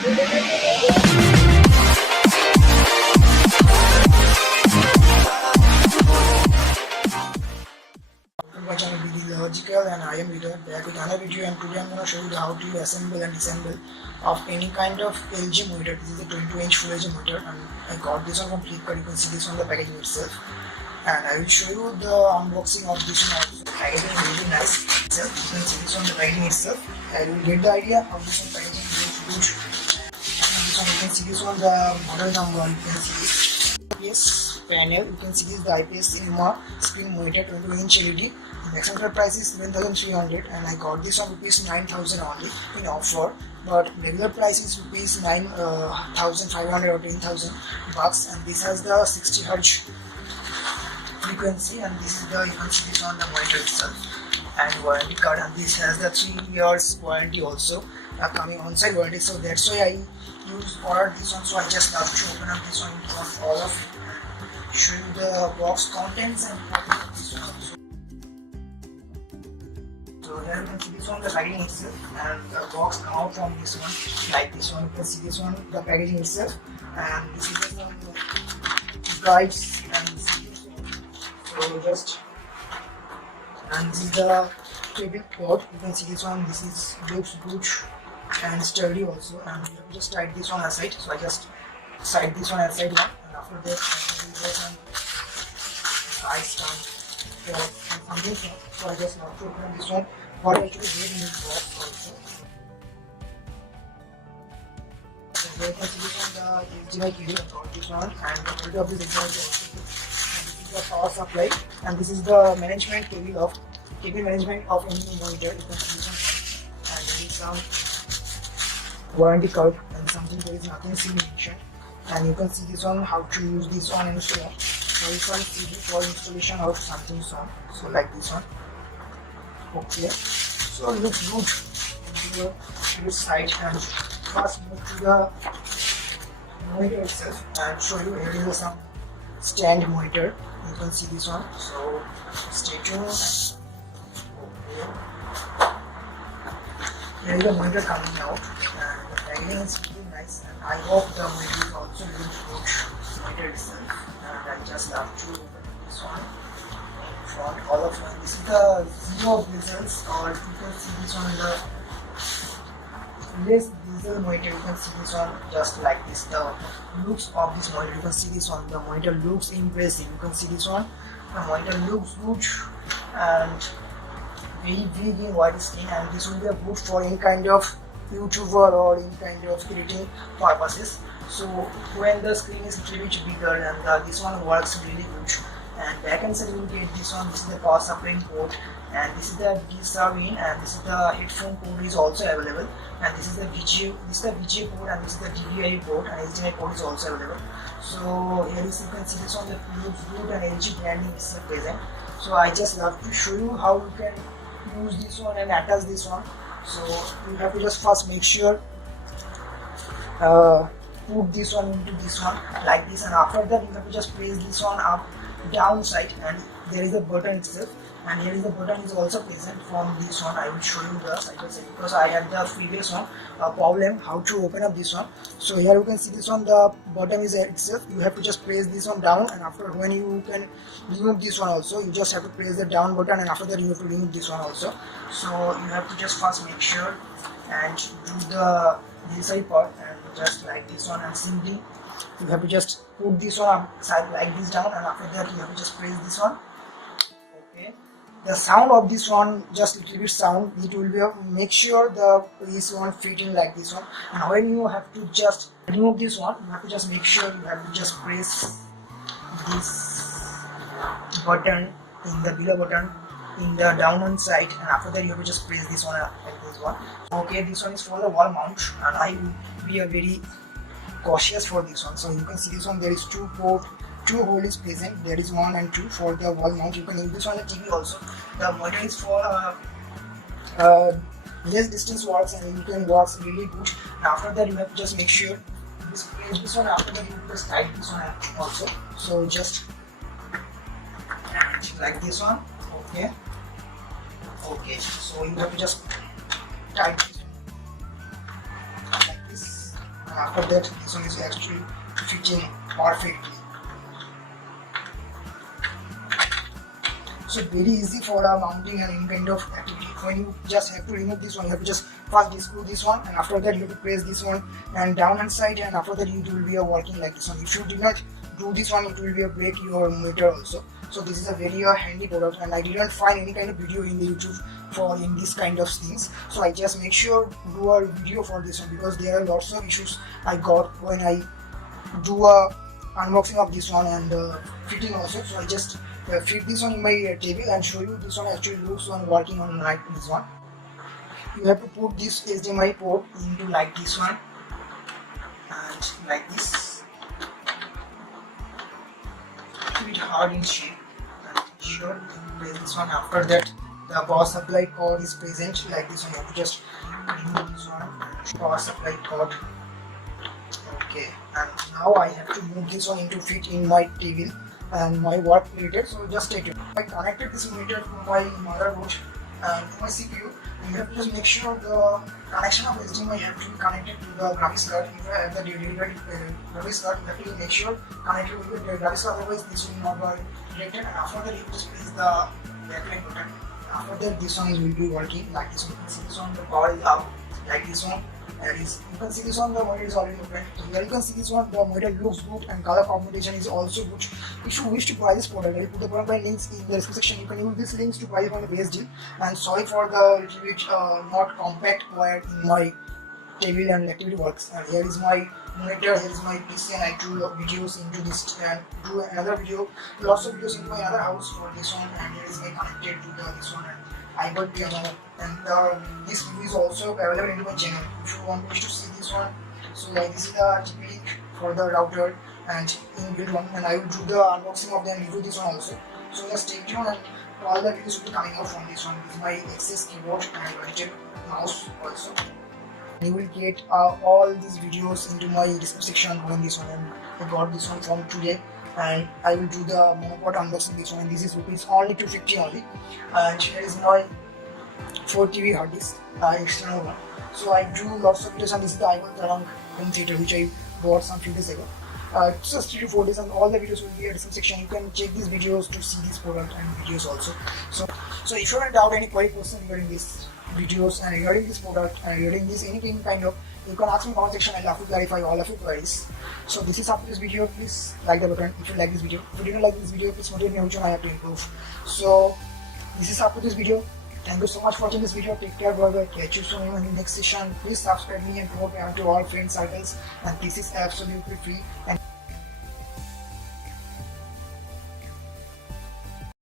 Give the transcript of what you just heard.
And I am back with another video, and today I'm going to show you how to assemble and disassemble of any kind of LG monitor. This is a 22-inch full LG monitor, and I got this one from Flipkart. You can see this on the packaging itself, and I will show you the unboxing of this one also. The packaging is really nice itself. You can see this on the packaging itself, and you will get the idea of this one packaging is good. And this one you can see this on the model number. You can see this IPS panel. You can see this is the IPS cinema screen monitor 22-inch LED. The maximum price is 7,300, and I got this on rupees 9,000 only in offer. But regular price is rupees 9,500 or 10,000 bucks, and this has the 60 Hz frequency, and this is the, you can see this on the monitor itself, and warranty card, and this has the 3 years warranty also, coming on-site warranty. So that's why I ordered this one. So I just have to open up this one in front of all of you, show you the box contents and this one. So here you can see this one, the packaging itself, and the box come out from this one, like this one. You can see this one, the packaging itself, and this is the brights, and this is so just, and this is the cable port. You can see this one. This is looks good and sturdy also, and you have to just slide this one aside. So I just slide this one aside one, and after that I will get some ice stand for something. So I just have to open this one. What I actually did in this box also. So here you can see this one, the HDMI cable, I got this one, and the quality of this HDMI also. And this is the power supply, and this is the management cable management of any monitor. You can see this one, and there is some warranty card and something. There is nothing mentioned, and you can see this one, how to use this one and so on. So this one CD for installation of something so like this one. Okay, so it looks good to the side, and first move to the monitor itself and show you. Here is some stand monitor. You can see this one, so stay tuned. Okay, here is the monitor coming out, and the packaging is really nice, and I hope the monitor is also really good monitor itself. And I just have to open this one. All of them. This is the zero bezels, or you can see this one, the less bezel monitor. You can see this one just like this. The looks of this monitor, you can see this one. The monitor looks impressive. You can see this one. The monitor looks good and very big in wide screen, and this will be a good for any kind of YouTuber or any kind of editing purposes. So when the screen is a little bit bigger, and this one works really good. And back end side you will get this one. This is the power supply port, and this is the Dissemble, and this is the headphone port is also available, and this is the VGA port, and this is the DVI port, and HDMI port is also available. So here you can see this one, the looks good, and LG branding is present. So I just love to show you how you can use this one and attach this one. So you have to just first make sure put this one into this one like this, and after that you have to just place this one up down side, and there is a button itself, and here is the button is also present from this one. I will show you the side by side, because I had the previous one problem how to open up this one. So here you can see this one, the button is itself. You have to just press this one down, and after when you can remove this one also, you just have to press the down button, and after that you have to remove this one also. So you have to just first make sure and do the inside part, and just like this one, and simply you have to just put this one upside like this down, and after that you have to just press this one. Okay, the sound of this one, just little bit sound, it will be make sure this one fit in like this one. And when you have to just remove this one, you have to just make sure you have to just press this button in the below button in the down one side, and after that you have to just press this one like this one. Okay, this one is for the wall mount, and I will be a very cautious for this one. So you can see this one, there is two hole is present. There is 1 and 2 for the wall mount. You can use this on the TV also. The model is for less distance works, and you can work really good. And after that you have to just make sure this one. After that you just tight this one also. So just like this one. Okay. So you have to just tight this one like this. after that this one is actually fitting perfectly. So very easy for mounting and any kind of activity. When you just have to remove this one, you have to just first unscrew this one, and after that you have to press this one and down hand side, and after that it will be working like this one. If you do not do this one, it will be break your motor also. So this is a very handy product, and I didn't find any kind of video in the YouTube for in this kind of things. So I just make sure do a video for this one, because there are lots of issues I got when I do a unboxing of this one and fitting also. So I just fit this one in my table and show you this one actually looks on working on like this one. You have to put this HDMI port into like this one and like this. A bit hard in shape. Sure, this one. After that, the power supply cord is present like this one. You have to just remove this one. Power supply cord. Okay, and now I have to move this one into fit in my table and my work related. So just take it. I connected this monitor to my motherboard and to my CPU. You have to just make sure the connection of HDMI have to be connected to the graphics card. If I have the dedicated graphics card, you have to make sure connected with the graphics card, otherwise this will not be detected. And after that, you just press the backlight button. After that, this one will be working like this one. You can see this one, the power is out like this one. You can see this one, the monitor is already open. Here you can see this one, the monitor looks good and color combination is also good. If you wish to buy this product, I will put the product by links in the description section. You can use these links to buy it on the BSD. And sorry for the little bit not compact wire in my table and activity works. And here is my monitor, here is my PC, and I do videos into this and do another video, lots of videos into my other house for this one. And here is my connected to this one. And I got channel, and this review is also available in my channel. If you want to see this one, so this is the TP link for the router and inbuilt one, and I will do the unboxing of them and review this one also. So just stay tuned, and all the videos will be coming out from this one. This is my access keyboard and rotated mouse also. You will get all these videos into my description section on this one, and I got this one from today. And I will do the MonoPod unboxing this one, and this is rupees only 250 only. And here is my 4 TV hard disk, external one. So I do lots of videos, and this is the tarang home theater which I bought some few days ago. It's just 3 to 4 days, and all the videos will be in the description section. You can check these videos to see this product and videos also. So if you have doubt any query question regarding these videos and regarding this product and regarding this anything kind of, you can ask me in the comment section. I'll have to clarify all of your queries. So this is up to this video. Please like the button if you like this video. If you didn't like this video, please motivate me which one I have to improve. So this is up to this video. Thank you so much for watching this video. Take care, bye bye. Catch you soon in the next session. Please subscribe me and promote me to all friends circles. And this is absolutely free. And